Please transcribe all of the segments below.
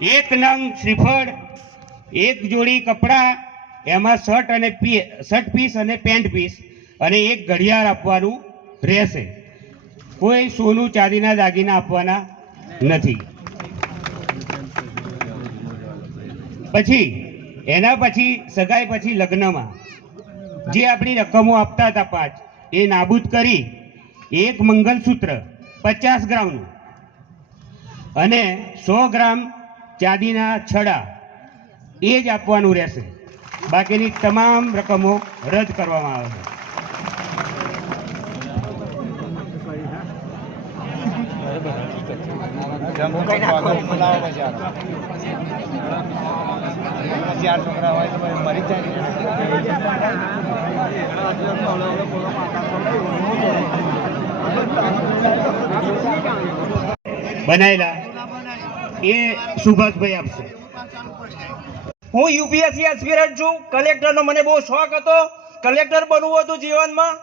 એક નંગ શ્રીફળ, એક જોડી કપડાં, એમાં શર્ટ પીસ અને પેન્ટ પીસ અને એક ઘડિયાળ આપવાનું રહેશે. કોઈ સોનું ચાંદીના દાગીના આપવાના નથી. પછી એના પછી સગાઈ પછી લગ્નમાં જે આપણી રકમો આપતા હતા 5 એ નાબૂદ કરી એક મંગલસૂત્ર 50 ગ્રામનું અને 100 ગ્રામ ચાંદીના છડા એ જ આપવાનું રહેશે. બાકીની તમામ રકમો રદ કરવામાં આવે છે. બનાયેલા એ સુભાષભાઈ આપશે. હું યુપીએસસી એસ્પિરન્ટ છું. કલેક્ટરનો મને બહુ શોખ હતો. કલેક્ટર બનવું હતું જીવનમાં,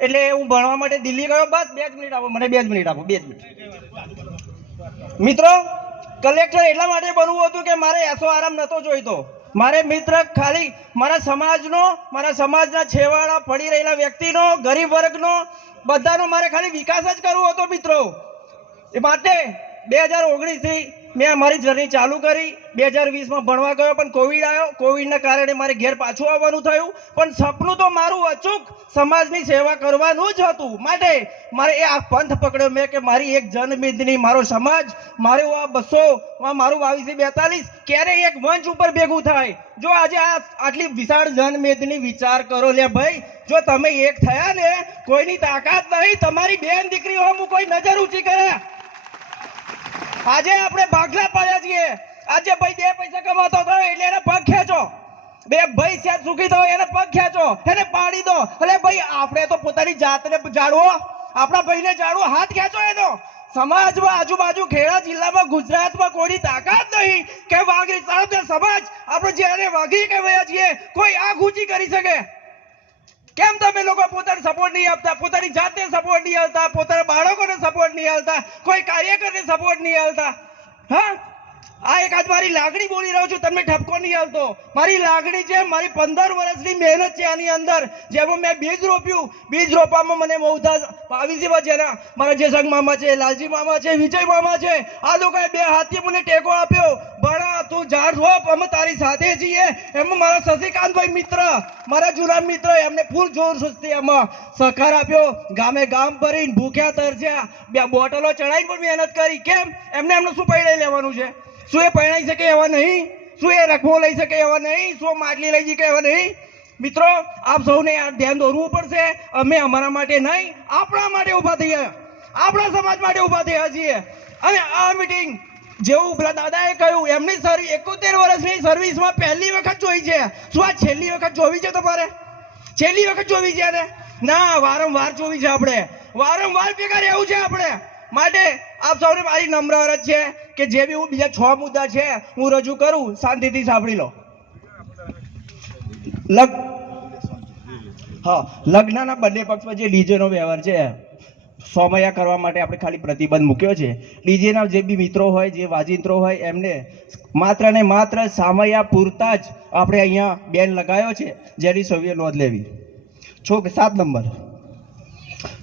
એટલે હું ભણવા માટે દિલ્હી ગયો. બસ 2 મિનિટ આપો મને, 2 મિનિટ આપો, 2 મિનિટ. મિત્રો, કલેક્ટર એટલા માટે બનવું હતું કે મારે એસો આરામ નતો જોઈતો. મારે મિત્ર ખાલી મારા સમાજના છેવાડા પડી રહેલા વ્યક્તિનો, ગરીબ વર્ગનો, બધાનો મારે ખાલી વિકાસ જ કરવો હતો મિત્રો. એ માટે 2019 થી મેં મારી જર્ની ચાલુ કરી. 2020માં ભણવા ગયો પણ કોવિડ આવ્યો. કોવિડના કારણે મારે ઘેર પાછું આવવાનું થયું. પણ સપનું તો મારું અચૂક સમાજની સેવા કરવાનું જ હતું. માટે મારે એ આ પંથ પકડ્યો મેં કે મારી એક જનમેદની, મારો સમાજ, મારું આ 200, મારું 2242 ક્યારે એક મંચ ઉપર ભેગું થાય. જો આજે આટલી વિશાળ જનમેદની વિચાર કરો લે ભાઈ, જો તમે એક થયા ને, કોઈની તાકાત નહીં. તમારી બેન દીકરીઓ હું કોઈ નજર ઊંચી કરે. આજે આપણે ભાગલા પાડ્યા છીએ. આજે ભાઈ 2 પૈસા કમાતો થયો એટલે એને પગ ખેંચો. 2 ભાઈ સેજ સુખી થયો એને પગ ખેંચો, એને પાડી દો. એટલે ભાઈ આપણે તો પોતાની જાતને જાળવો, આપણા ભાઈને જાળવો, હાથ ખેંચો એનો. સમાજમાં આજુબાજુ ખેડા જિલ્લામાં ગુજરાતમાં કોઈની તાકાત નહીં કે વાઘરી સમાજ આપણે જ્યારે વાઘરી કહેવાય છીએ કોઈ આંખ ઊંચી કરી શકે. કેમ તમે લોકો પોતાને સપોર્ટ નહીં આપતા, પોતાની જાતને સપોર્ટ નહીં આપતા, પોતાના બાળકોને સપોર્ટ નહીં આપતા, કોઈ કાર્યકરને સપોર્ટ નહીં આપતા? હા, આ એકાદ મારી લાગણી બોલી રહ્યો છું, તમને ઠપકો નહીં આવતો. મારી લાગણી છે, મારી 15 વર્ષની મહેનત છે આની અંદર. જેમાં મેં બીજ રોપ્યું, બીજ રોપવામાં મને મોહદાસ પાવીસીમાં જેના મારા જેસંગ મામા છે, લાલજી મામા છે, વિજય મામા છે, આ લોકોએ 2 હાથથી મને ટેકો આપ્યો. બળા તું ઝાડ રોપ, અમે તારી સાથે છીએ. એમાં મારા શશિકાંતભાઈ મિત્ર, મારા જૂના મિત્ર, એમને ફૂલ જોર સુસ્તી એમાં સહકાર આપ્યો. ગામે ગામ ભરીને ભૂખ્યા તરસ્યા, 2 બોટલો ચડાવીને પણ મહેનત કરી. કેમ? એમનું શું પૈણાઈ લેવાનું છે? શું એ પરણાઈ શકે એવા નહીં? શું એ રકમો લઈ શકે એવા નહીં? શું માટલી લઈ શકે એવા નહીં? મિત્રો, આપ સૌને આ ધ્યાન દોરવું પડશે. અમે અમારા માટે નહીં, આપણા માટે ઉભા થયા, આપણા સમાજ માટે ઉભા થયા છીએ. અને આ મીટિંગ જેવું પેલા દાદાએ કહ્યું, એમની 71 વર્ષની સર્વિસમાં પહેલી વખત જોઈ છે. શું આ છેલ્લી વખત જોવી છે તમારે? છેલ્લી વખત જોવી છે ને? ના, વારંવાર જોવી છે આપણે, વારંવાર ભેગા રહેવું છે આપણે. માટે આપ સૌને મારી નમ્ર અરજ છે કે જે બી હું બીજા 6 મુદ્દા છે હું રજૂ કરું, શાંતિથી સાંભળી લો. લગ્નના બંને પક્ષમાં જે ડીજેનો વ્યવહાર છે, સોમયા કરવા માટે આપણે ખાલી પ્રતિબંધ મૂક્યો છે. ડીજેના જે બી મિત્રો હોય, જે વાજિંત્રો હોય, એમને માત્ર ને માત્ર સામયા પૂરતા જ આપણે અહીંયા બેન લગાવ્યો છે, જેની સૌએ નોંધ લેવી. 7 નંબર,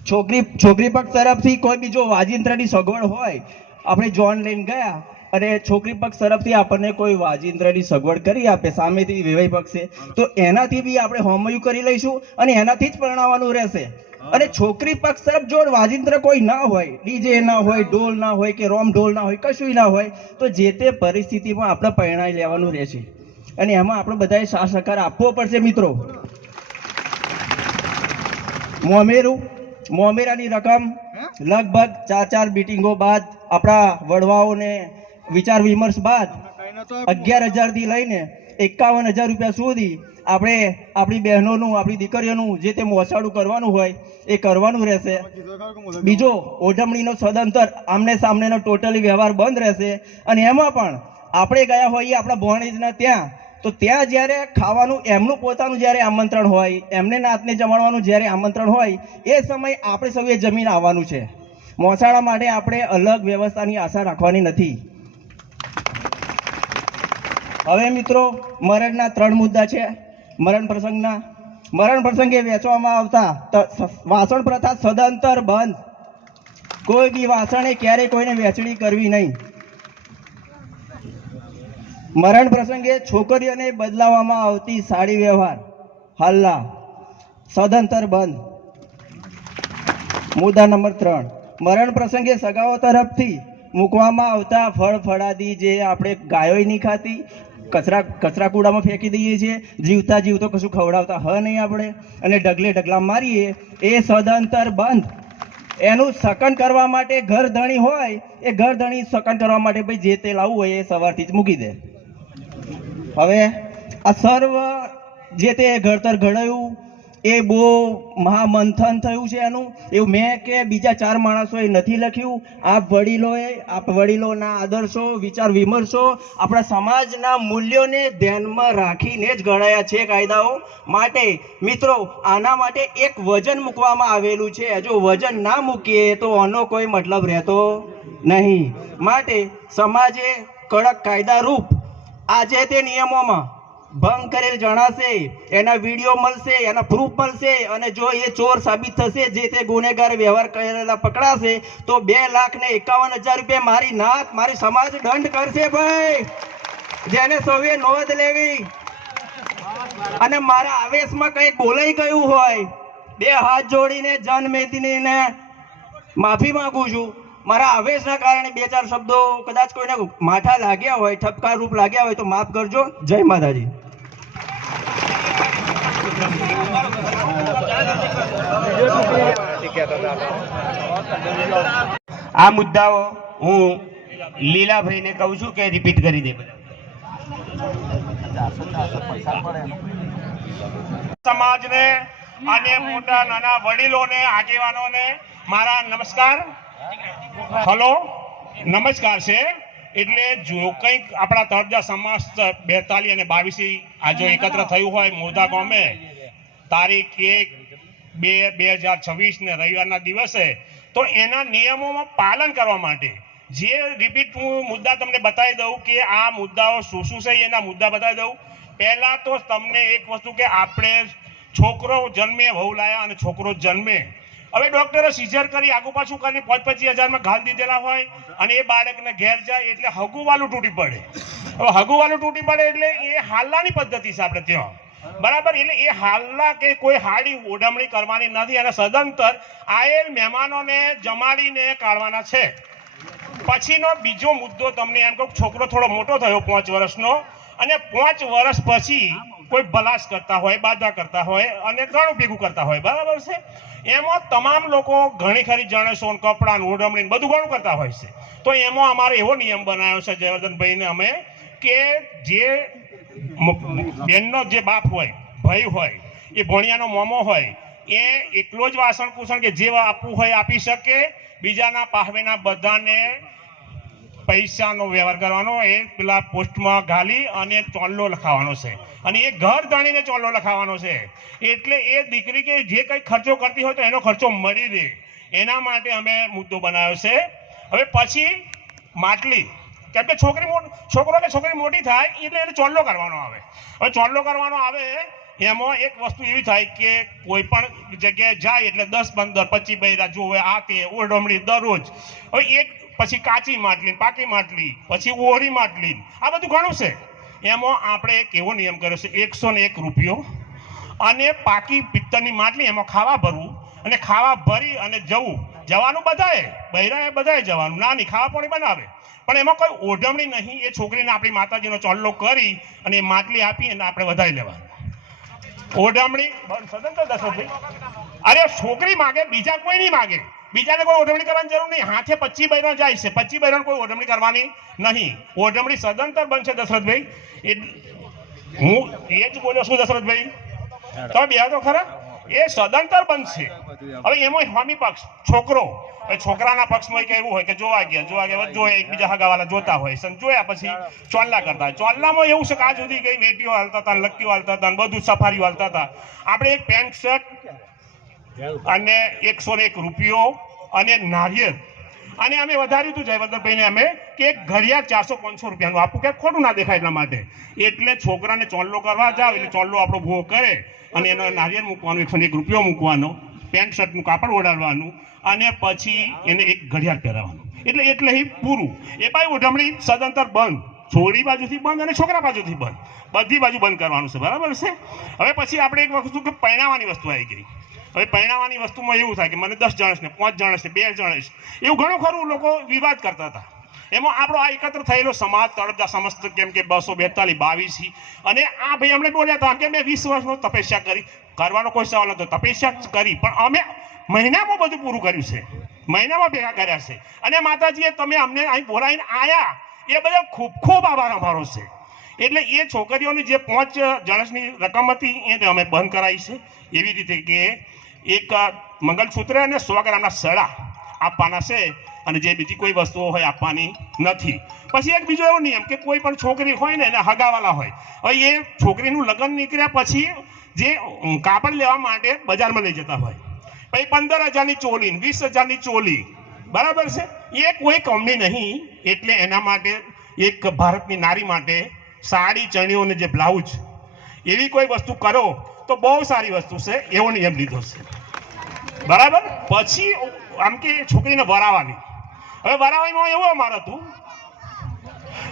છોકરી પક્ષ તરફથી કોઈ બીજો વાજિંત્રની સગવડ હોય, આપણે જોન લઈને ગયા અને છોકરી પક્ષ તરફથી આપણને કોઈ વાજિંત્રની સગવડ કરી આપે સામેથી વિવાહ પક્ષે, તો એનાથી બી આપણે હોમયું કરી લઈશું અને એનાથી જ પરણાવવાનું રહેશે. અને છોકરી પક્ષ તરફ જો વાજિંત્ર કોઈ ના હોય, ડીજે ના હોય, ઢોલ ના હોય કે રોમ ઢોલ ના હોય, કશું ના હોય, તો જે તે પરિસ્થિતિમાં આપણે પરણાઈ લેવાનું રહેશે. અને એમાં આપણે બધાએ સાથ સહકાર આપવો પડશે મિત્રો. મોમેરાની રકમ લગભગ 4 મીટિંગો બાદ, આપણા વડવાઓને વિચાર વિમર્શ બાદ 11,000 થી લઈને 51,000 રૂપિયા સુધી આપણે આપણી બહેનોનું, આપણી દીકરીઓનું જે તે મોસાળું કરવાનું હોય એ કરવાનું રહેશે. બીજો, ઓઢમણીનો સદંતર આમને સામનેનો ટોટલી વ્યવહાર બંધ રહેશે. અને એમાં પણ આપણે ગયા હોઈએ આપણા ભોણેજના ત્યાં, તો ત્યાં જ્યારે ખાવાનું એમનું પોતાનું જ્યારે આમંત્રણ હોય, એમને નાતને જમાડવાનું જ્યારે આમંત્રણ હોય, એ સમય આપણે સૌએ જમીન આવવાનું છે. મોસાળા માટે આપણે અલગ વ્યવસ્થાની આશા રાખવાની નથી. હવે મિત્રો મરણના 3 મુદ્દા છે. મરણ પ્રસંગે વેચવામાં આવતા વાસણ પ્રથા સદંતર બંધ. કોઈ બી વાસણે ક્યારેય કોઈને વેચણી કરવી નહીં. મરણ પ્રસંગે છોકરીઓને બદલાવવામાં આવતી સાડી વ્યવહાર હાલના સદંતર બંધ. મુદ્દા નંબર 3, મરણ પ્રસંગે સગાઓ તરફથી મૂકવામાં આવતા ફળ ફળાદી જે આપણે ગાયોય નહીં ખાતી, કચરા કૂડામાં ફેંકી દઈએ છીએ, જીવતા જીવતો કશું ખવડાવતા નહીં આપણે, અને ઢગલે ઢગલા મારીએ, એ સદંતર બંધ. એનું સકન કરવા માટે ઘર ધણી હોય, એ ઘર ધણી સકન કરવા માટે ભાઈ જે તે લાવવું હોય એ સવારથી જ મૂકી દે. હવે આ સર્વ જે તે ઘડતર ઘડાયું એ બહુ મહામંથન થયું છે એનું. એવું મેં કે બીજા 4 માણસોએ નથી લખ્યું. આપ વડીલોના આદર્શો, વિચાર વિમર્શો, આપણા સમાજના મૂલ્યોને ધ્યાનમાં રાખીને જ ઘડાયા છે કાયદાઓ. માટે મિત્રો આના માટે એક વજન મૂકવામાં આવેલું છે. જો વજન ના મૂકીએ તો આનો કોઈ મતલબ રહેતો નહીં. માટે સમાજે કડક કાયદા રૂપ આજે તે નિયમોમાં ભંગ કરેલ જણાશે, એના વિડીયો મળશે, એના પ્રૂફ મળશે, અને જો એ ચોર સાબિત થશે, જે તે ગુનેગાર વ્યવહાર કરેલા પકડાશે, તો 2,51,000 રૂપિયા મારી નાત મારી સમાજ દંડ કરશે ભાઈ, જેને સૌએ નોંધ લેવી. અને મારા આવેશમાં કંઈક બોલાઈ ગયું હોય, 2 હાથ જોડીને જનમેદનીને માફી માંગુ છું. મારા આવેશના કારણે 2-4 શબ્દો કદાચ કોઈને માઠા લાગ્યા હોય, ઠપકા રૂપ લાગ્યા હોય તો માફ કરજો. જય માતાજી. આ મુદ્દાઓ હું લીલાભાઈને કહું છું કે રિપીટ કરી દે બધા. સમાજને અને મોટા નાના વડીલોને, આગેવાનોને મારા નમસ્કાર. હલો, નમસ્કાર છે. એટલે જો કંઈક આપણા તળપજા સમાજ 42 અને 22 આજે એકત્ર થયું હોય મોદા ગામે તારીખ 1/2/2026 ને રવિવારના દિવસે, તો એના નિયમોમાં પાલન કરવા માટે જે રિપીટ હું મુદ્દા તમને બતાવી દઉં કે આ મુદ્દાઓ શું છે, એના મુદ્દા બતાવી દઉં. પહેલા તો તમને એક વસ્તુ કે આપણે છોકરો જન્મે વહુ લાયા અને છોકરો જન્મે, હવે ડોક્ટરે સિઝર કરી આગુ પાછું કરીને 25,000 ઘાલ દીધેલા હોય અને એ બાળકને ઘેર જાય એટલે હગુવાલું તૂટી પડે. હવે હગુવાલું તૂટી પડે એટલે એ હાલનાની પદ્ધતિ છે આપણે ત્યાં, બરાબર. એટલે એ હાલના કે કોઈ હાડી ઓઢમણી કરવાની નથી, અને સદંતર આયેલ મહેમાનોને જમાડીને કાઢવાના છે. પછીનો બીજો મુદ્દો તમને એમ કહું, છોકરો થોડો મોટો થયો 5 વર્ષનો, અને 5 વર્ષ પછી કોઈ બલાસ કરતા હોય, બાધા કરતા હોય અને ઘણું ભેગું કરતા હોય, બરાબર છે. એમાં તમામ લોકો ઘણી ખરી જણસો, કપડાં, ઓઢમણી બધું ઘણું કરતા હોય છે. તો એમાં અમારે એવો નિયમ બનાવ્યો છે જયવર્ધનભાઈને અમે, કે જે બેનનો જે બાપ હોય, ભાઈ હોય, એ ભણિયાનો મોમો હોય, એ એટલો જ વાસણ કુસણ કે જે આપવું હોય આપી શકે. બીજાના પાહવેના બધાને પૈસાનો વ્યવહાર કરવાનો, એ પેલા પોસ્ટમાં ઘાલી અને ચોલ્લો લખાવવાનો છે, અને એ ઘર ધણીને ચોલ્લો લખાવવાનો છે. એટલે એ દીકરી કે જે કંઈ ખર્ચો કરતી હોય તો એનો ખર્ચો મળી રહે, એના માટે અમે મુદ્દો બનાવ્યો છે. હવે પછી માટલી, કેમ કે છોકરો કે છોકરી મોટી થાય એટલે એને ચોલ્લો કરવાનો આવે. હવે ચોલ્લો કરવાનો આવે એમાં એક વસ્તુ એવી થાય કે કોઈ પણ જગ્યાએ જાય એટલે 10, 15, 25 બૈરા જોવે, આ તે ઓઢમણી દરરોજ. હવે એક પછી કાચી માટલી, પાકી માટલી, પછી ઓહરી માટલી, આ બધું ઘણું છે. એમાં આપણે એક એવો નિયમ કર્યો છે 101 રૂપિયો, અને પાકી પિત્તળની માટલી એમાં ખાવા ભરવું, અને ખાવા ભરી અને જવાનું બધાએ, બૈરાએ બધાએ જવાનું, નાની ખાવા પાણી બનાવે, પણ એમાં કોઈ ઓઢમણી નહીં. એ છોકરીને આપણી માતાજીનો ચોલ્લો કરી અને એ માટલી આપી અને આપણે વધારી લેવાનું. ઓઢમણી સદંતર દશરથભાઈ, અરે છોકરી માગે, બીજા કોઈ નહીં માગે, બીજાને કોઈ ઓઢમણી કરવાની જરૂર નહીં. હાથે 25 બૈરો જાય છે, 25 બૈરાને કોઈ ઓઢમણી કરવાની નહીં. ઓઢમણી સદંતર બનશે દશરથભાઈ. હું એ જ બોલ્યો છું દશરથભાઈ, તમે બે તો ખરા, એ સદંતર બનશે. હવે એમાં સ્વામી પક્ષ છોકરો, છોકરાના પક્ષમાં કેવું હોય કે જોવા ગયા જોયા, એકબીજા હગાવાલા જોતા હોય, જોયા પછી ચોલ્લા કરતા હોય. ચોલ્લામાં એવું છે કે આ સુધી કઈ વેટીઓ હાલતા હતા, લક્કીઓ હાલતા હતા, બધું સફારીઓ હાલતા હતા. આપણે એક પેન્ટ શર્ટ અને 101 રૂપિયો અને નારિયેળ અને અમે વધાર્યું હતું જયવર્ધનભાઈને અમે કે એક ઘડિયાળ 400-500 રૂપિયાનું આપવું કે ખોટું ના દેખાય એટલા માટે. એટલે છોકરાને ચોલ્લો કરવા જાવ એટલે ચોલ્લો આપણો ભૂવો કરે અને એનો નારિયેળ મૂકવાનું, 101 રૂપિયો મૂકવાનો, પેન્ટ શર્ટનું કાપડ ઓઢાડવાનું અને પછી એને એક ઘડિયાળ પહેરાવવાનું. એટલે એ પૂરું. એ પાછી ઉઢમણી સદંતર બંધ, છોકરી બાજુથી બંધ અને છોકરા બાજુથી બંધ, બધી બાજુ બંધ કરવાનું છે. બરાબર છે. હવે પછી આપણે એક વસ્તુ કે પરણાવવાની વસ્તુ આવી ગઈ. હવે પરણાવવાની વસ્તુમાં એવું થાય કે મને 10 જણ છે, 5 જણ છે, 2 જણ છે, એવું ઘણું ખરું લોકો વિવાદ કરતા હતા. એમાં આપણો આ એકત્ર થયેલો સમાજ તળપદા સમસ્ત કેમ કે 242 22 અને આ ભાઈ અમને બોલ્યા હતા કે મેં 20 વર્ષનો તપસ્યા કરી, કરવાનો કોઈ સવાલ નતો, તપસ્યા કરી, પણ અમે મહિનામાં બધું પૂરું કર્યું છે, મહિનામાં ભેગા કર્યા છે. અને માતાજીએ તમે અમને અહીં બોલાવીને આયા એ બધા ખૂબ ખૂબ આભાર અમારો છે. એટલે એ છોકરીઓની જે 5 જણસની રકમ હતી એ અમે બંધ કરાવી છે. એવી રીતે કે એક મંગલસૂત્ર અને 100 ગ્રામના સડા આપવાના છે અને જે બીજી કોઈ વસ્તુઓ હોય આપવાની નથી. પછી એક બીજો એવો નિયમ કે કોઈ પણ છોકરી હોય ને એને હગાવાલા હોય, હવે એ છોકરીનું લગ્ન નીકળ્યા પછી જે કાપડ લેવા માટે બજારમાં લઈ જતા હોય, પછી 15,000ની ચોલી, 20,000ની ચોલી, બરાબર છે, એ કોઈ કમી નહીં. એટલે એના માટે એક ભારતની નારી માટે સાડી, ચણિયો અને જે બ્લાઉઝ એવી કોઈ વસ્તુ કરો તો બહુ સારી વસ્તુ છે, એવો નિયમ લીધો છે. બરાબર. પછી આમ કે છોકરીને વરાવાની. હવે વરાવામાં એવું અમારું હતું,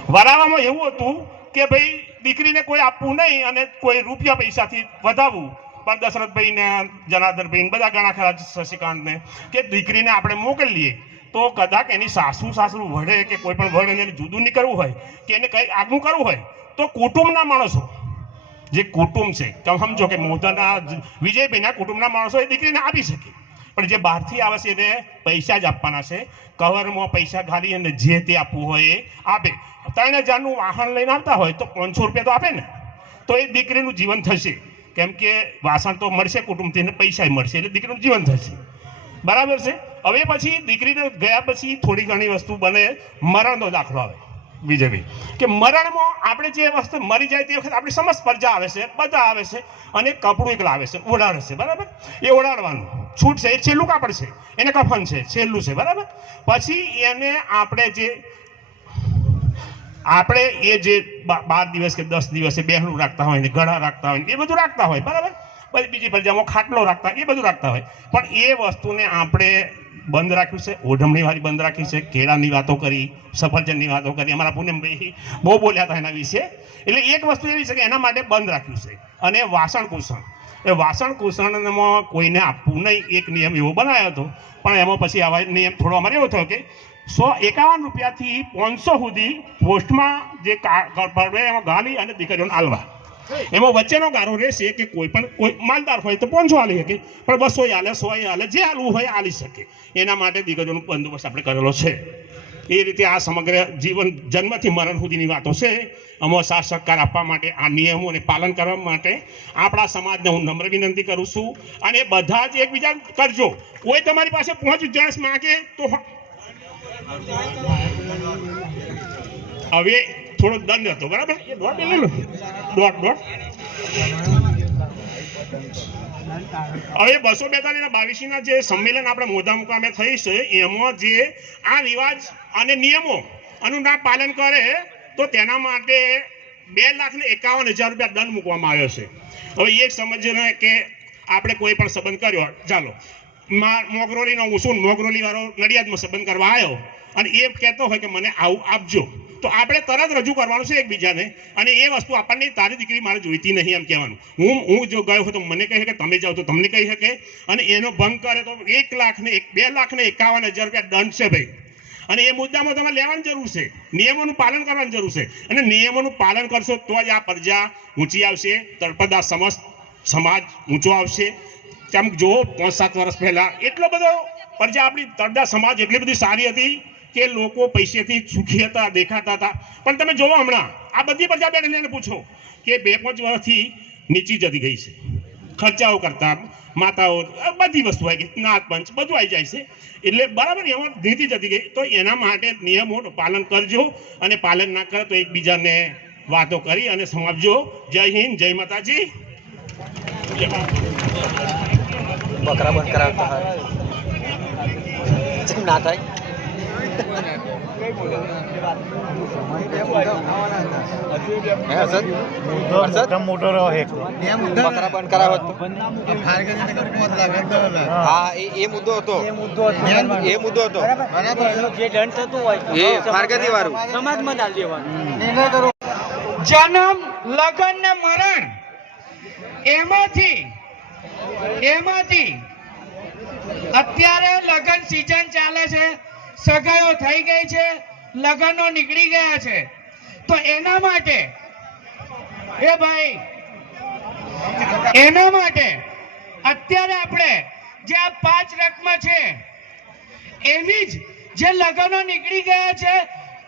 વરાવામાં એવું હતું કે ભાઈ દીકરીને કોઈ આપવું નહીં અને કોઈ રૂપિયા પૈસાથી વધાવવું. પણ દશરથભાઈને, જનાર્દનભાઈ બધા ઘણા ખરા, શશિકાંતને, કે દીકરીને આપણે મોકલીએ તો કદાચ એની સાસરું વઢે કે કોઈ પણ વઢે એને જુદું નીકળવું હોય કે એને કંઈ આગવું કરવું હોય તો કુટુંબના માણસો, જે કુટુંબ છે, તમે સમજો કે મોદાના વિજયભાઈના કુટુંબના માણસો એ દીકરીને આપી શકે. પણ જે બહારથી આવે છે એને પૈસા જ આપવાના છે, કવરમાં પૈસા ઘાલી અને જે તે આપવું હોય એ આપે. 3,000નું વાહન લઈને આવતા હોય તો 500 રૂપિયા તો આપે ને, તો એ દીકરીનું જીવન થશે. કેમ કે વાસણ તો મળશે કુટુંબથી ને પૈસા મળશે એટલે દીકરીનું જીવન થશે. બરાબર છે. હવે પછી દીકરીને ગયા પછી થોડી ઘણી વસ્તુ બને. મરણનો દાખલો આવે વિજયભાઈ, કે મરણમાં આપણે જે વસ્તુ મરી જાય તે વખત આપણી સમસ્ત પ્રજા આવે છે, બધા આવે છે અને કપડું એકલા આવે છે, ઓઢાડે છે. બરાબર. એ ઓઢાડવાનું છૂટ છે, એ છેલ્લું કાપડ છે, એને કફન છે, છેલ્લું છે. બરાબર. પછી એને આપણે એ જે 12 દિવસ કે 10 દિવસે બહેણું રાખતા હોય ને ગળા રાખતા હોય એ બધું રાખતા હોય. બરાબર. પછી બીજી પ્રજામાં ખાટલો રાખતા, એ બધું રાખતા હોય. પણ એ વસ્તુને આપણે બંધ રાખ્યું છે, ઓઢમણી વાળી બંધ રાખી છે. કેળાની વાતો કરી, સફરજનની વાતો કરી, અમારા પૂનમભાઈ બહુ બોલ્યા હતા એના વિશે. એટલે એક વસ્તુ એવી છે કે એના માટે બંધ રાખ્યું છે. અને વાસણ કુસણ, એ વાસણ કુસણમાં કોઈને આપવું નહીં એક નિયમ એવો બનાવ્યો હતો. પણ એમાં પછી આવા નિયમ થોડો અમારે એવો થયો કે 151 રૂપિયાથી 500 સુધી પોસ્ટમાં જે પડે એમાં ગાલી અને દીકરીઓને આલવા. એમાં વચ્ચેનો ગારો રહેશે કે કોઈ માલદાર હોય તો 500 આલી શકે, પણ 200 આલે, 100 આલે, જે આલવું હોય આલી શકે. એના માટે દીકરીઓનો બંદોબસ્ત આપણે કરેલો છે. એ રીતે આ સમગ્ર જીવન જન્મથી મરણ સુધીની વાતો છે. આમાં સાથ સહકાર આપવા માટે, આ નિયમોને પાલન કરવા માટે આપણા સમાજને હું નમ્ર વિનંતી કરું છું. અને બધા જ એકબીજા કરજો. કોઈ તમારી પાસે 5 જણ માંગે તો હવે થોડો દંડ હતો. બરાબર. એ દોઢ હવે 242 જે સંમેલન આપણે મોઢા મુકામે થઈ છે એમાં જે આ રિવાજ અને નિયમો અનુના પાલન કરે તો તેના માટે 2,51,000 રૂપિયા દંડ મૂકવામાં આવ્યો છે. હવે એક સમજને કે આપણે કોઈ પણ સંબંધ કર્યો, ચાલો મોગરોલીનો ઉસુન મોગરોલી વાળો નડિયાદમાં સંબંધ કરવા આવ્યો અને એ કહેતો હોય કે મને આવું આપજો, તો આપણે તરત રજૂ કરવાનું છે એકબીજાને. અને એ વસ્તુ આપણને તારી દીકરી મારે જોઈતી નહીં એમ કહેવાનું. હું જો ગયો હોય તો મને કહી શકે, તમે જાઓ તો તમને કહી શકે. અને એનો ભંગ કરે તો 2,51,000 રૂપિયા દંડ છે ભાઈ. અને એ મુદ્દામાં તમારે લેવાની જરૂર છે, નિયમોનું પાલન કરવાની જરૂર છે. અને નિયમોનું પાલન કરશો તો જ આ પ્રજા ઊંચી આવશે, તળપદા સમાજ ઊંચો આવશે. તેમ જો 5-7 વર્ષ પહેલા એટલો બધો પ્રજા આપણી તળપદા સમાજ એટલી બધી સારી હતી કે લોકો પૈસેથી સુખી હતા, દેખાતા હતા. પણ તમે જોવો હમણાં આ બધી પ્રજા બેઠેલીને પૂછો કે 2-5 વર્ષથી નીચી જતી ગઈ છે. ખર્ચાઓ કરતા માતાઓ બધી વસ્તુ આવી ગઈ, નાત પંચ બધું આવી જાય છે. એટલે બરાબર એમાં નીતિ જતી ગઈ. તો એના માટે નિયમોનું પાલન કરજો. અને પાલન ના કરે તો એકબીજાને વાતો કરી અને સમાવજો. જય હિન્દ, જય માતાજી. બકરા બંધ કરાવતા હોય ના થાય. મોટો રહ્યો એક બકરા બંધ કરાવો તો હા એ મુદ્દો હતો એ મુદ્દો હતો જે દંડ થતું હોય એ ફારગતી વાળું સમાજમાં ડાલ દેવાનું. જન્મ, લગ્ન ને મરણ એમાંથી અત્યારે લગ્ન સીઝન ચાલે છે, સગાઈઓ થઈ ગઈ છે, લગ્નો નીકળી ગયા છે, તો એના માટે અત્યારે આપણે જે આ 5 રકમ છે એની જ જે લગ્નો નીકળી ગયા છે,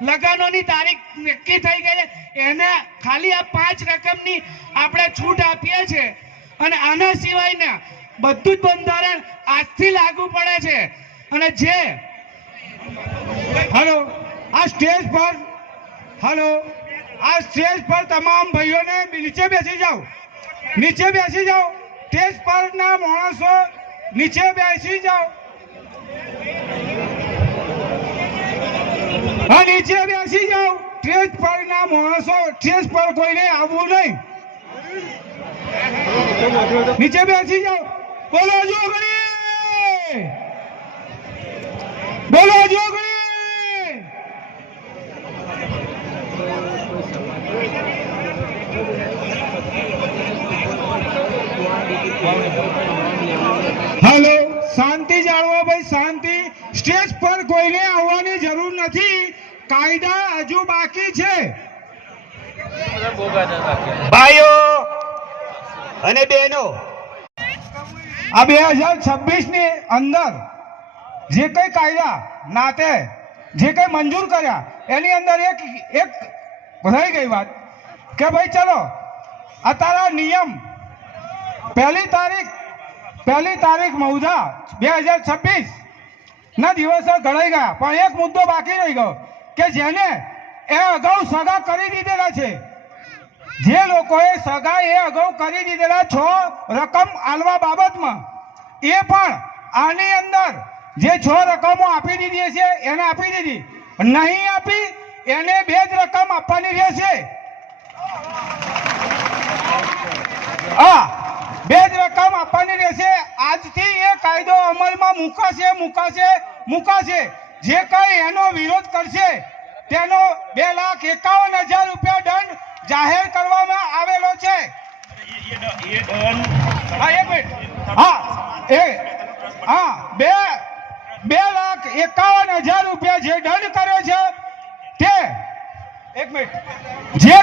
લગ્નોની તારીખ નક્કી થઈ ગઈ છે, એને ખાલી આ 5 રકમની આપણે છૂટ આપીએ છીએ. અને આના સિવાયના બધું જ બંધારણ આજથી લાગુ પડે છે. અને જે આ સ્ટેજ પર તમામ ભાઈઓને નીચે બેસી જાઓ, સ્ટેજ પરના માણસો નીચે બેસી જાઓ, નીચે બેસી જાઓ. સ્ટેજ પરના માણસો, સ્ટેજ પર કોઈને આવવું નહીં, નીચે બેસી જાઓ. બોલો જોગણી, બોલો જોગણી. હેલો, શાંતિ જાળવો ભાઈ, શાંતિ. સ્ટેજ પર કોઈને આવવાની જરૂર નથી, કાયદા હજુ બાકી છે. ભાઈઓ અને બહેનો, આ 2026 ની અંદર જે કઈ કાયદા નાતે જે કઈ મંજૂર કર્યા એની અંદર એક રહી ગઈ વાત કે ભાઈ ચલો આ તારા નિયમ પહેલી તારીખ મૌધા 2026 ના દિવસે ઘડાઈ ગયા, પણ એક મુદ્દો બાકી રહી ગયો કે જેને એ અગાઉ સગા કરી દીધેલા છે, જે લોકોએ સગા એ અગાઉ કરી દીધેલા 6 રકમ આલવા બાબતમાં એ પણ આની અંદર જે 6 રકમો આપી દીધી છે એને આપી દીધી, નહીં આપી એને 2 જ રકમ આપવાની રહેશે. 2 જ રકમ આપવાની રહેશે. આજથી એ કાયદો અમલમાં મુકાશે. જે કઈ એનો વિરોધ કરશે તેનો 2,51,000 રૂપિયા દંડ જાહેર કરવામાં આવેલો છે. એક મિનિટ. 2,51,000 રૂપિયા જે દંડ કર્યો છે તે એક મિનિટ જે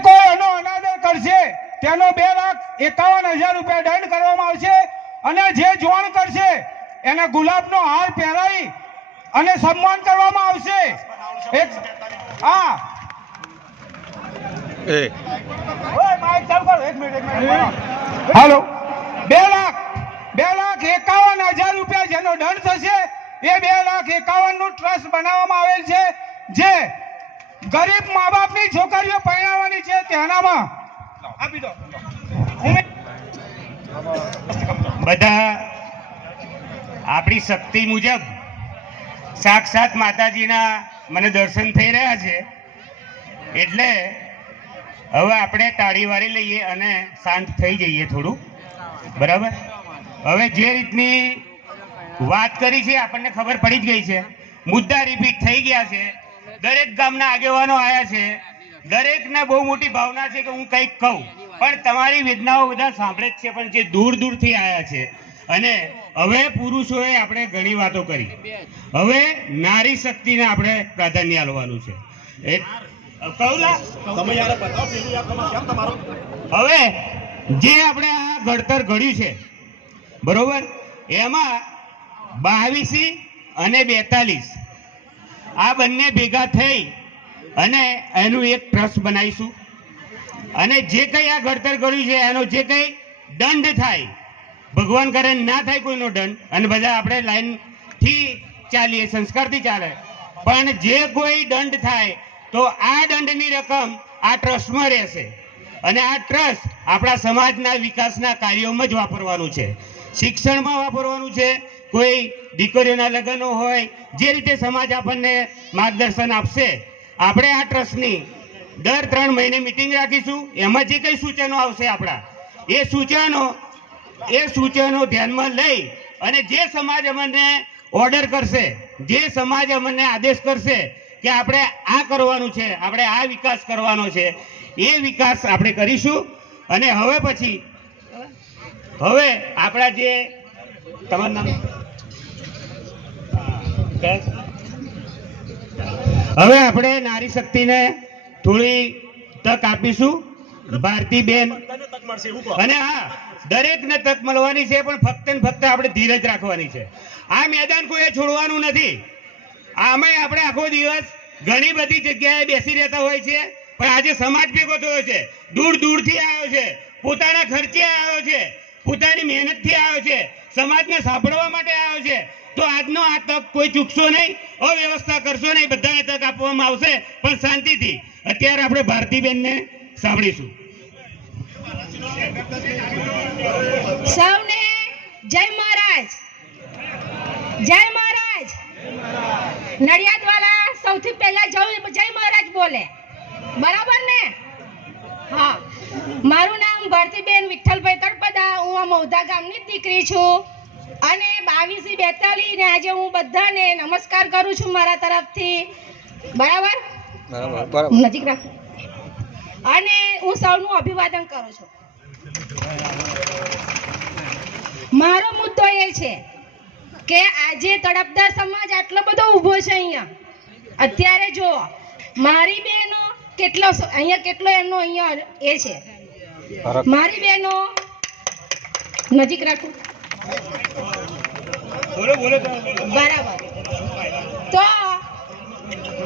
કોઈ એનો અનાદર કરશે તેનો 2,51,000 રૂપિયા દંડ કરવામાં આવશે. અને જે જોણ કરશે એને ગુલાબનો હાર પહેરાવી અને સન્માન કરવામાં આવશે. હેલો, 2,51,000 રૂપિયા જેનો દંડ થશે એ 2,51,000 નું ટ્રસ્ટ બનાવવામાં આવેલ છે, જે ગરીબ મા બાપની છોકરીઓ પરણાવવાની છે તેનામાં આપી દો. બધા આપણી શક્તિ મુજબ સાક્ષાત માતાજીના મને દર્શન થઈ રહ્યા છે, એટલે હવે આપણે તાળી વાળી લઈએ અને શાંત થઈ જઈએ થોડું, બરાબર. હવે જે રીતની વાત કરી છે આપણને ખબર પડી જ ગઈ છે, મુદ્દા રિપીટ થઈ ગયા છે, દરેક ગામના આગેવાનો આવ્યા છે, દરેકને બહુ મોટી ભાવના છે કે હું કંઈક કહું, પણ તમારી વેદનાઓ બધા સાંભળે જ છે, પણ જે દૂર દૂરથી આવ્યા છે. અને હવે પુરુષોએ આપણે ઘણી વાતો કરી, હવે નારી શક્તિને આપણે પ્રાધાન્ય આપવાનું છે. હવે જે આપણે આ ઘડતર ઘડ્યું છે બરોબર, એમાં 22 અને 42 આ બંને ભેગા થઈ અને એનું એક ટ્રસ્ટ બનાવીશું. અને જે કંઈ આ ઘડતર કર્યું છે એનો જે કંઈ દંડ થાય, ભગવાન કરે ના થાય કોઈનો દંડ, અને બધા આપણે લાઈનથી ચાલીએ, સંસ્કારથી ચાલે, પણ જે કોઈ દંડ થાય તો આ દંડની રકમ આ ટ્રસ્ટમાં રહેશે. અને આ ટ્રસ્ટ આપણા સમાજના વિકાસના કાર્યોમાં જ વાપરવાનું છે, શિક્ષણમાં વાપરવાનું છે, કોઈ દીકરીઓના લગ્નો હોય, જે રીતે સમાજ આપણને માર્ગદર્શન આપશે, આપણે આ ટ્રસ્ટની દર 3 મહિને મિટિંગ રાખીશું. એમાં જે કંઈ સૂચનો આવશે આપણા એ સૂચનો ધ્યાનમાં લઈ અને જે સમાજ અમને ઓર્ડર કરશે, જે સમાજ અમને આદેશ કરશે કે આપણે આ કરવાનું છે, આપણે આ વિકાસ કરવાનો છે, એ વિકાસ આપણે કરીશું. અને હવે આપણા જે તમારું નામ, હવે આપણે નારી શક્તિને થોડી તક આપીશું. ભારતીબેન, અને હા, દરેકને તક મળવાની છે, પણ ફક્ત ને ફક્ત આપણે ધીરજ રાખવાની છે. આ મેદાન કોઈએ છોડવાનું નથી. આમાં આપણે આખો દિવસ ઘણી બધી જગ્યાએ બેસી રહેતા હોય છે, પણ આજે સમાજ ભેગો થયો છે, દૂર દૂરથી આવ્યો છે, પોતાના ખર્ચે આવ્યો છે, પોતાની મહેનતથી આવ્યો છે, સમાજને સાંભળવા માટે આવ્યો છે. તો આજનો આ તક કોઈ ચૂકશો નહીં, અવ્યવસ્થા કરશો નહીં, બધાને તક આપવામાં આવશે, પણ શાંતિથી. અત્યારે આપણે ભારતીબેનને સાંભળીશું. સૌને જય મહારાજ, જય મહારાજ. નડિયાદવાળા સૌથી પહેલા જય મહારાજ બોલે, બરાબર ને? હા, મારું નામ ભારતીબેન વિઠ્ઠલભાઈ તળપદા, હું આ મૌધા ગામની જ દીકરી છું. અને 22/42 ને આજે હું બધાને નમસ્કાર કરું છું મારા તરફથી, બરાબર? નજીક રાખો. અને હું સૌનું અભિવાદન કરું છું. મારો મુદ્દો એ છે કે આજે તળપદા સમાજ આટલો બધો ઊભો છે અહીંયા. અત્યારે જો મારી બહેનો કેટલો એમનો અહીંયા એ છે, મારી બહેનો નજીક રાખો, બરાબર? તો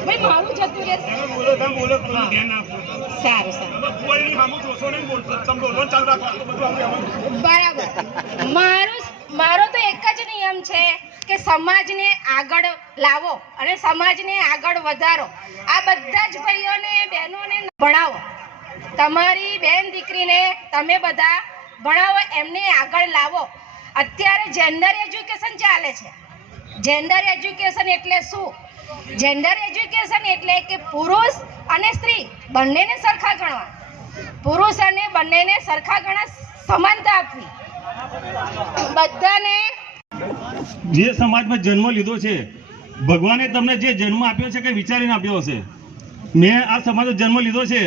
ભાઈ મારું જતું રહેશે. સારું સારું, બરાબર. મારો તો એક જ નિયમ છે કે સમાજને આગળ લાવો અને સમાજને આગળ વધારો. આ બધા જ ભાઈઓને બહેનોને ભણાવો. તમારી બેન દીકરીને તમે બધા ભણાવો, એમને આગળ લાવો. અત્યારે જેન્ડર એજ્યુકેશન ચાલે છે. જેન્ડર એજ્યુકેશન એટલે શું? જેન્ડર એજ્યુકેશન એટલે કે પુરુષ અને સ્ત્રી બંનેને સરખા ગણવા, પુરુષ અને બંનેને સરખા ગણવા, સમાનતા આપવી બધાને. જે સમાજમાં જન્મ લીધો છે, ભગવાને તમને જે જન્મ આપ્યો છે કે વિચારીને આપ્યો હશે. મેં આ સમાજનો જન્મ લીધો છે,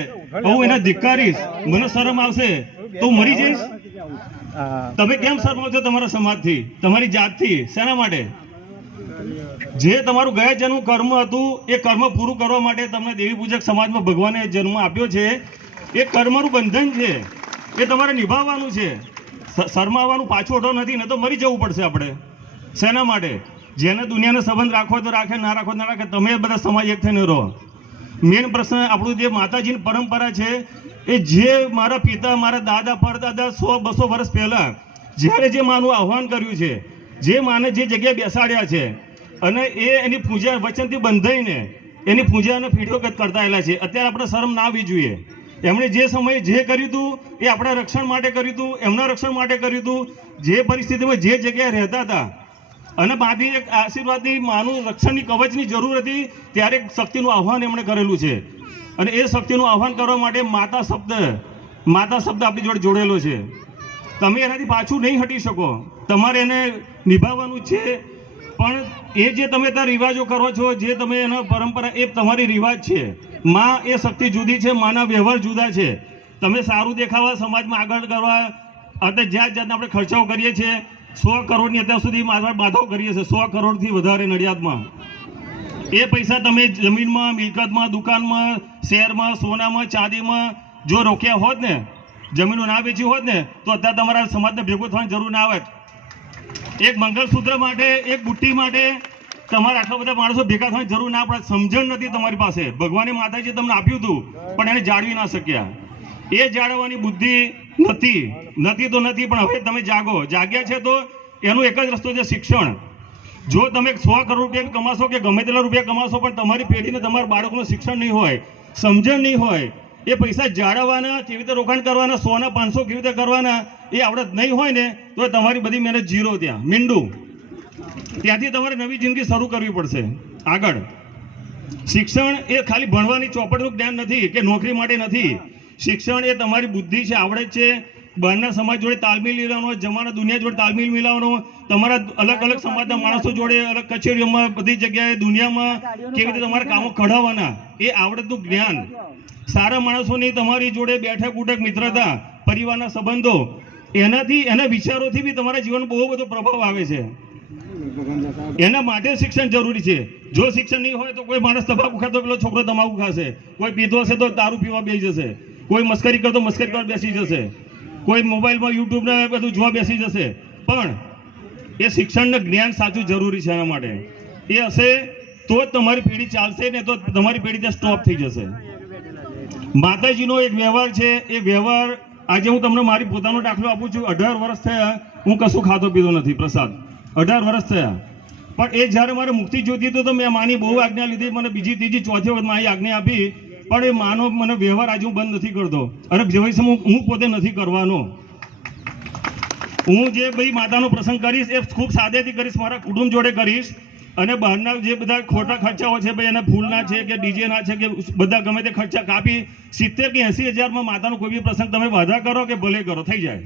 હું એને ધિક્કારીશ, મને શરમ આવશે તો હું મરી જઈશ. તમે કેમ શરમાવ છો તમારા સમાજથી, તમારી જાતથી? શેના માટે? જે તમારું ગયા જન્મ કર્મ હતું એ કર્મ પૂરું કરવા માટે તમને દેવી પૂજક સમાજમાં ભગવાને જન્મ આપ્યો છે. એ કર્મનું બંધન છે, એ તમારે નિભાવવાનું છે. શરમાવાનું પાછો ઓઢો નથી, ને તો મરી જવું પડશે આપણે. શેના માટે? જેને દુનિયાનો સંબંધ રાખવો તો રાખે, ના રાખવો ના રાખે, તમે બધા સમાજ એક થઈને રહો. મેન પ્રશ્ન આપણું જે માતાજીની પરંપરા છે, એ જે મારા પિતા, મારા દાદા, પરદાદા 100-200 વર્ષ પહેલા જ્યારે જે માનું આહ્વાન કર્યું છે, જે માને જે જગ્યાએ બેસાડ્યા છે, અને એની પૂજા વચનથી બંધાઈને એની પૂજા અને પીઢીઓ કરતા આવેલા છે. અત્યારે આપણે શરમ ના આવવી જોઈએ. એમણે જે સમયે જે કર્યું હતું એ આપણા રક્ષણ માટે કર્યું હતું, એમના રક્ષણ માટે કર્યું હતું. જે પરિસ્થિતિમાં જે જગ્યાએ રહેતા હતા અને માથી એક આશીર્વાદની માનું રક્ષણની કવચની જરૂર હતી, ત્યારે શક્તિનું આહ્વાન એમણે કરેલું છે. અને એ શક્તિનું આહ્વાન કરવા માટે માતા શબ્દ આપણી જોડે જોડેલો છે. તમે એનાથી પાછું નહીં હટી શકો, તમારે એને નિભાવવાનું છે. પણ એ જે તમે ત્યાં રિવાજો કરો છો, જે તમે એના પરંપરા, એ તમારી રિવાજ છે. માં એ શક્તિ જુદી છે, માના વ્યવહાર જુદા છે. તમે સારું દેખાવા, સમાજમાં આગળ કરવા, અત્યારે જાતના આપણે ખર્ચાઓ કરીએ છીએ. 100 કરોડની અત્યાર સુધી બાધાઓ કરીએ છીએ, 100 કરોડથી વધારે નડિયાદમાં. એ પૈસા તમે જમીનમાં, મિલકતમાં, દુકાનમાં, શહેરમાં, સોનામાં, ચાંદીમાં જો રોક્યા હોત ને, જમીનો ના વેચી હોત ને, તો અત્યારે તમારા સમાજને ભેગું થવાની જરૂર ના આવે. એક મંગળસૂત્ર માટે, એક બુટ્ટી માટે તમારે આટલા બધા માણસો ભેગા થવાની જરૂર ના પડે. સમજણ નથી તમારી પાસે. ભગવાને માતાજી તમને આપ્યું હતું, પણ એને જાળવી ના શક્યા. એ જાળવવાની બુદ્ધિ નથી તો નથી, પણ હવે તમે જાગો. જાગ્યા છે તો એનો એક જ રસ્તો છે, શિક્ષણ. જો તમે 100 કરોડ રૂપિયા કમાશો કે ગમે તેટલા રૂપિયા કમાશો, પણ તમારી પેઢીને, તમારા બાળકોનું શિક્ષણ નહીં હોય, સમજણ નહીં હોય, એ પૈસા જાળવવાના, કેવી રીતે રોકાણ કરવાના, 100 ના 500 કેવી રીતે કરવાના, એ આવડત નહીં હોય ને, તો તમારી બધી મહેનત ઝીરો, ત્યાં મીંડું. ત્યાંથી તમારે નવી જિંદગી શરૂ કરવી પડશે આગળ. શિક્ષણ એ ખાલી ભણવાની ચોપડનું જ્ઞાન નથી કે નોકરી માટે નથી. શિક્ષણ એ તમારી બુદ્ધિ છે, આવડત છે, બહારના સમાજ જોડે તાલમેલ મિલાવવાનો, જમાના દુનિયા જોડે તાલમેલ મિલાવવાનો, તમારા અલગ અલગ સમાજના માણસો જોડે, અલગ કચેરીઓમાં, બધી જગ્યાએ દુનિયામાં કેવી રીતે તમારા કામો કઢાવવાના, એ આવડતનું જ્ઞાન. સારા માણસોની તમારી જોડે બેઠક ઉઠક, મિત્રતા, પરિવારના સંબંધો, એનાથી, એના વિચારોથી બી તમારા જીવન બહુ બધો પ્રભાવ આવે છે. એના માટે શિક્ષણ જરૂરી છે. જો શિક્ષણ નહીં હોય તો કોઈ માણસ તમાકુ ખાતો પેલો છોકરો તમાકુ ખાશે, કોઈ પીધો હશે તો દારૂ પીવા બેસી જશે, કોઈ મસ્કરી કરતો મસ્કરી કરવા બેસી જશે, કોઈ મોબાઈલમાં યુટ્યુબ ને બધું જોવા બેસી જશે. પણ એ શિક્ષણનું જ્ઞાન સાચું જરૂરી છે. એના માટે એ હશે તો જ તમારી પેઢી ચાલશે, ને તો તમારી પેઢી ત્યાં સ્ટોપ થઈ જશે. માતાજીનો એક વ્યવહાર છે, એ વ્યવહાર આજે હું તમને મારી પોતાનો દાખલો આપું છું. 18 વર્ષ થયા હું કશું ખાતો પીતો નથી, પ્રસાદ 18 વર્ષ થયા. પણ એ જ્યારે મારે મુક્તિ જોઈતી હતી તો મેં માની બહુ આજ્ઞા લીધી, મને બીજી ત્રીજી ચોથી વખત મારી આજ્ઞા આપી, પણ એ માનો મને વ્યવહાર આજે હું બંધ નથી કરતો, અને ભવિષ્ય હું પોતે નથી કરવાનો. હું જે ભાઈ માતાનો પ્રસંગ કરીશ એ ખૂબ સાદેથી કરીશ, મારા કુટુંબ જોડે કરીશ, અને બહારના જે બધા ખોટા ખર્ચાઓ છે ભાઈ, એના ફૂલના છે કે ડીજેના છે કે બધા ગમે તે ખર્ચા કાપી 70 કે 80 હજારમાં માતાનો કોઈ બી પ્રસંગ તમે વાધા કરો કે ભલે કરો, થઈ જાય.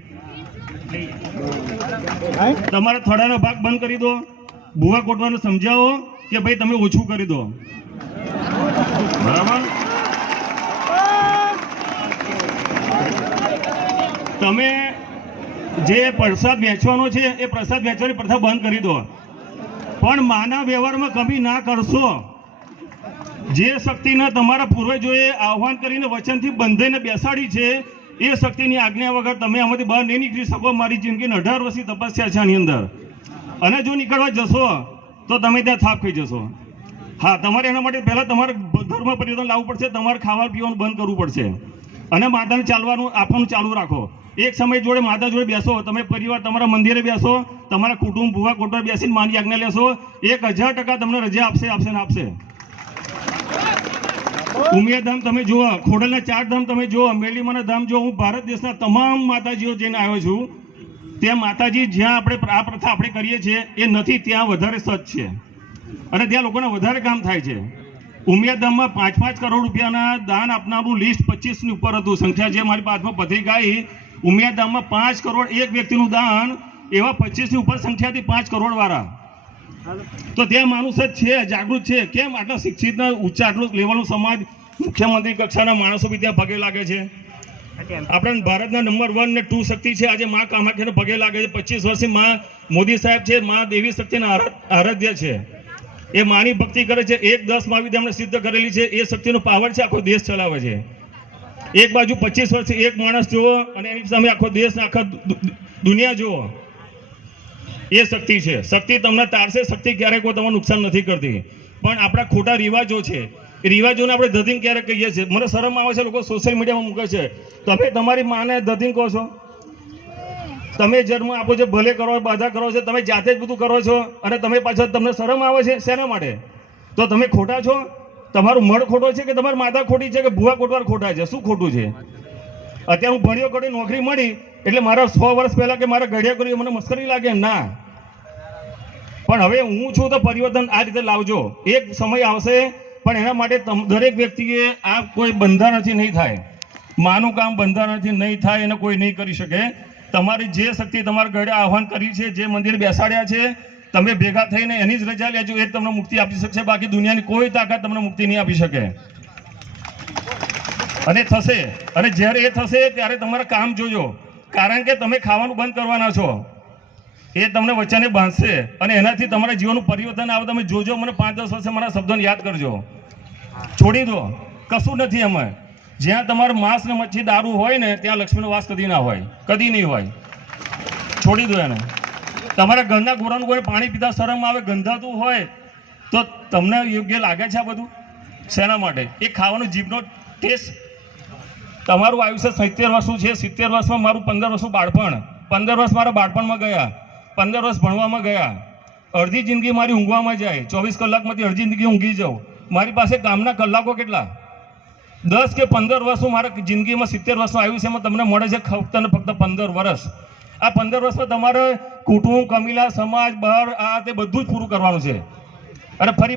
તમારા થોડાનો ભાગ બંધ કરી દો, ભૂવા કોટવાને સમજાવો કે ભાઈ તમે ઓછું કરી દો, બરાબર. તમે જે પ્રસાદ વેચવાનો છે એ પ્રસાદ વેચવાની પ્રથા બંધ કરી દો, પણ માના વ્યવહારમાં કમી ના કરશો. જે શક્તિના તમારા પૂર્વજોએ આહ્વાન કરીને વચનથી બંધાઈને બેસાડી છે, એ શક્તિની આજ્ઞા વગર તમે આમાંથી બહાર નહીં નીકળી શકો. મારી જિંદગીની 18 વર્ષની તપસ્યા છે આની અંદર, અને જો નીકળવા જશો તો તમે ત્યાં થાપ ખાઈ જશો. હા, તમારે એના માટે પહેલા તમારે ધર્મ પરિવર્તન લાવવું પડશે, તમારે ખાવા પીવાનું બંધ કરવું પડશે, અને માતાને ચાલવાનું આપવાનું ચાલુ રાખો. એક સમય જોડે માતા જોડે બેસો, તમે પરિવાર તમારા મંદિરે બેસો, તમારા કુટુંબ ભૂવા કોટવા બેસીને માની આજ્ઞા લેશો, 1000% તમને રજા આપશે ને આપશે. ઉમિયાધામ તમે જુઓ, ખોડલના 4 ધામ તમે જુઓ, મેરડીમાના ધામ જુઓ. હું ભારત દેશના તમામ માતાજીઓ જઈને આવ્યો છું. ત્યાં માતાજી જ્યાં આપણે આ પ્રથા આપણે કરીએ છીએ એ નથી, ત્યાં વધારે સચ છે, અને ત્યાં લોકોને વધારે કામ થાય છે. ઉમિયાધામમાં 5-5 કરોડ રૂપિયાના દાન આપનારું લિસ્ટ 25ની ઉપર હતું. સંખ્યા જે મારી પાસમાં પત્રિકા આવી, ઉમિયાધામમાં 5 કરોડ એક વ્યક્તિનું દાન, એવા 25ની ઉપર સંખ્યાથી 5 કરોડ વાળા. તો ત્યાં માણસ જ છે, જાગૃત છે. કેમ આટલા શિક્ષિતના ઊંચા આટલું લેવલનો સમાજ, મુખ્યમંત્રી કક્ષાના માણસો બી ત્યાં પગે લાગે છે. આપણા ભારતના નંબર 1 ને 2 શક્તિ છે આજે મા કામાખ્યાને પગે લાગે છે. 25 વર્ષથી મા મોદી સાહેબ છે, મા દેવી શક્તિના આરાધ્ય છે. એ માની ભક્તિ કરે છે. 1-10 મહાવિદ્યા એમણે સિદ્ધ કરેલી છે. એ શક્તિનો પાવર છે, આખો દેશ ચલાવે છે. એક બાજુ 25 વર્ષથી એક માણસ જુઓ, અને એની સામે આખો દેશ, આખા દુનિયા જુઓ. એ શક્તિ છે. શક્તિ તમને તારશે. શક્તિ ક્યારેય કોઈ તમને નુકસાન નથી કરતી. પણ આપણા ખોટા રિવાજો છે, એ રિવાજોને આપણે દધીન ક્યારેક કહીએ છીએ. મને શરમ આવે છે, લોકો સોશિયલ મીડિયામાં મૂકે છે. તમે તમારી માને દધીન કહો છો? તમે જન્મ આપો છો, ભલે કરો, બાધા કરો છો, તમે જાતે જ બધું કરો છો, અને તમે પાછળ તમને શરમ આવે છે શેના માટે? તો તમે ખોટા છો? તમારું મળ ખોટો છે કે તમારી માતા ખોટી છે કે ભૂવા કોટવાર ખોટા છે? શું ખોટું છે? અત્યારે હું ભણ્યો કરી નોકરી મળી એટલે મારા 100 વર્ષ પહેલા કે મારા ઘડિયા કરી મને મસ્કરી લાગે ના. પણ હવે હું છું તો પરિવર્તન આ રીતે લાવજો. એક સમય આવશે, પણ એના માટે દરેક વ્યક્તિએ આ કોઈ બંધારણથી નહીં થાય, માનું કામ બંધારણથી નહીં થાય, એને કોઈ નહીં કરી શકે. તમારી જે શક્તિ તમારા ઘરે આહ્વાન કરી છે, જે મંદિર બેસાડ્યા છે, તમે ભેગા થઈને એની જ રજા લેજો. એ તમને મુક્તિ આપી શકશે, બાકી દુનિયાની કોઈ તાકાત તમને મુક્તિ નહીં આપી શકે. અને થશે, અને જ્યારે એ થશે ત્યારે તમારા કામ જોજો, કારણ કે તમે ખાવાનું બંધ કરવાના છો. એ તમને વચને બાંધશે, અને એનાથી તમારા જીવનનું પરિવર્તન આવે. તમે જોજો, મને 5-10 વર્ષે મારા શબ્દોને યાદ કરજો. છોડી દો, કશું નથી એમાં. જ્યાં તમારું માંસ ને મચ્છી દારૂ હોય ને, ત્યાં લક્ષ્મીનો વાસ કદી ના હોય, કદી નહીં હોય. છોડી દો એને. તમારા ઘરના ગોરાનું કોઈ પાણી પીતા શરમ આવે, ગંધાતું હોય, તો તમને યોગ્ય લાગે છે આ બધું? શેના માટે? એ ખાવાનો જીભનો ટેસ્ટ. તમારું આયુષ્ય 70 વર્ષનું છે. 70 વર્ષમાં મારું 15 વર્ષનું બાળપણ, 15 વર્ષ મારા બાળપણમાં ગયા, 15 વર્ષ ભણવામાં ગયા, અડધી જિંદગી મારી ઊંઘવામાં જાય. 24 કલાકમાંથી અડધી જિંદગી ઊંઘી જાઉં. મારી પાસે કામના કલાકો કેટલા? 10 કે 15 વર્ષનું મારા જિંદગીમાં 70 વર્ષનું આયુષ્યમાં તમને મળે છે ફક્ત ને ફક્ત 15 વર્ષ. આ 15 વર્ષમાં તમારે કુટુંબ કમીલા સમાજ બહાર આ તે બધું જ પૂરું કરવાનું છે અને ફરી